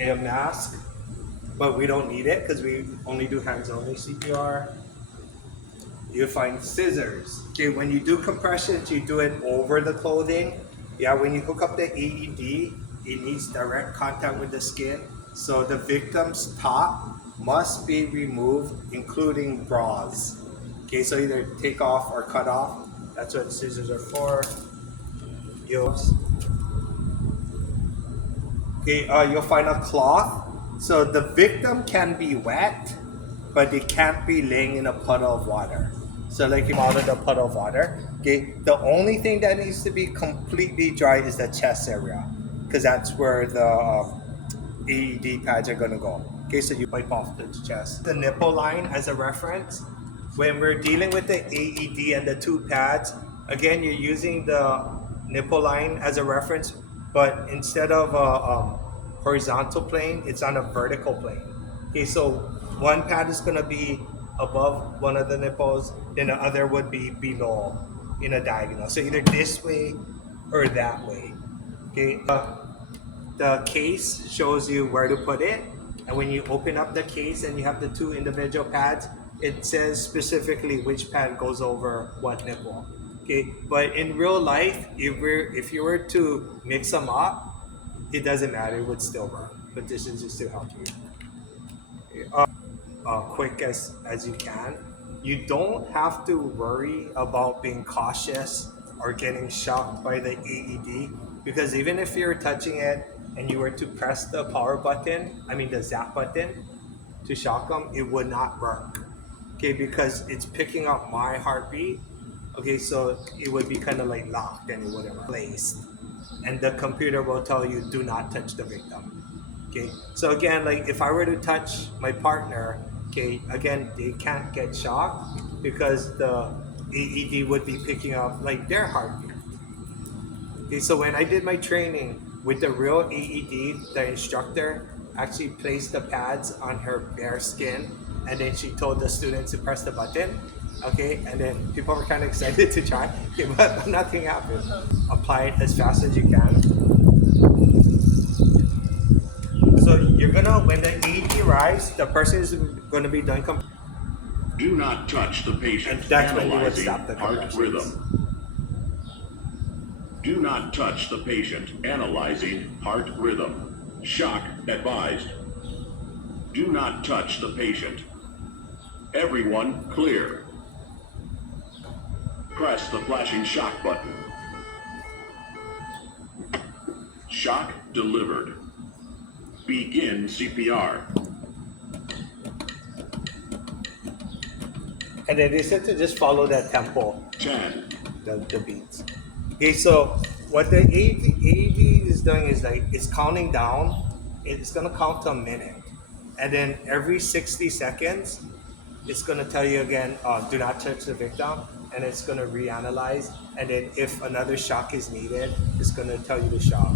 Okay, a mask, but we don't need it because we only do hands-only CPR. You find scissors. Okay, when you do compressions, you do it over the clothing. Yeah, when you hook up the AED, it needs direct contact with the skin. So the victim's top must be removed, including bras. Okay, so either take off or cut off. That's what scissors are for. You'll, okay, you'll find a cloth. So the victim can be wet, but they can't be laying in a puddle of water. So like you out of the puddle of water, okay, the only thing that needs to be completely dry is the chest area, because that's where the AED pads are gonna go. Okay, so you wipe off the chest. The nipple line as a reference. When we're dealing with the AED and the two pads, again, you're using the nipple line as a reference, but instead of a horizontal plane, it's on a vertical plane. Okay, so one pad is gonna be above one of the nipples, then the other would be below in a diagonal. So either this way or that way. Okay. The case shows you where to put it, and when you open up the case and you have the two individual pads, it says specifically which pad goes over what nipple. Okay, but in real life, if you were to mix them up, it doesn't matter; it would still work. But this is just to help you. Quick as you can. You don't have to worry about being cautious or getting shocked by the AED, because even if you're touching it and you were to press the power button, I mean the zap button to shock them, it would not work. Okay, because it's picking up my heartbeat. Okay, so it would be kind of like locked and it wouldn't place. And the computer will tell you do not touch the victim. Okay, so again, like if I were to touch my partner, okay, again, they can't get shocked because the AED would be picking up like their heartbeat. Okay, so when I did my training with the real AED, the instructor actually placed the pads on her bare skin, and then she told the students to press the button. Okay, and then people were kind of excited to try, okay, but nothing happened. Apply it as fast as you can. So you're gonna, when the AED arrives, the person is gonna be done. Do not touch the And patient. that's when you would Analyzing stop the heart compressions. rhythm. Do not touch the patient. Analyzing heart rhythm. Shock advised. Do not touch the patient. Everyone clear. Press the flashing shock button. Shock delivered. Begin CPR. And then they said to just follow that tempo, 10, the beats. Okay, so what the AED is doing is like it's counting down. It's gonna count to a minute, and then every 60 seconds, it's gonna tell you again, do not touch the victim, and it's gonna reanalyze. And then if another shock is needed, it's gonna tell you to shock.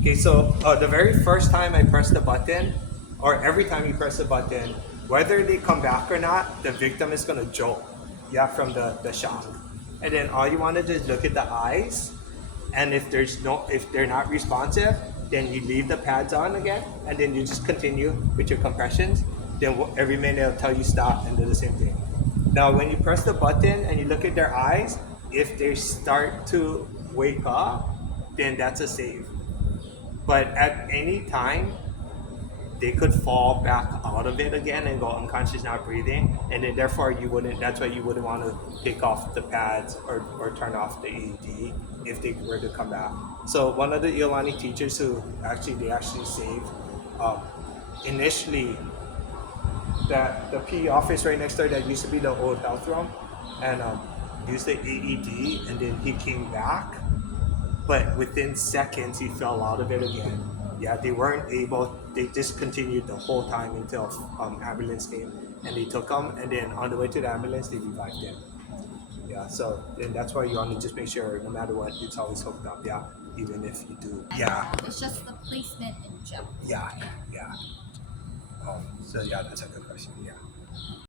Okay, so the very first time I press the button, or every time you press the button, whether they come back or not, the victim is gonna jolt, yeah, from the shock. And then all you want to do is look at the eyes, and if they're not responsive, then you leave the pads on again, and then you just continue with your compressions. Then every minute it'll tell you stop and do the same thing. Now, when you press the button and you look at their eyes, if they start to wake up, then that's a save. But at any time, they could fall back out of it again and go unconscious, not breathing, and then therefore you wouldn't. That's why you wouldn't want to take off the pads or turn off the AED if they were to come back. So one of the Iolani teachers who actually saved, initially that the PE office right next door that used to be the old health room, and used the AED, and then he came back, but within seconds he fell out of it again. Yeah, they weren't able. They discontinued the whole time until ambulance came and they took him, and then on the way to the ambulance they revived him. Yeah, so then that's why you want to just make sure no matter what it's always hooked up. Yeah, even if you do. Yeah, It's just the placement in general. yeah. So yeah, that's a good question. Yeah.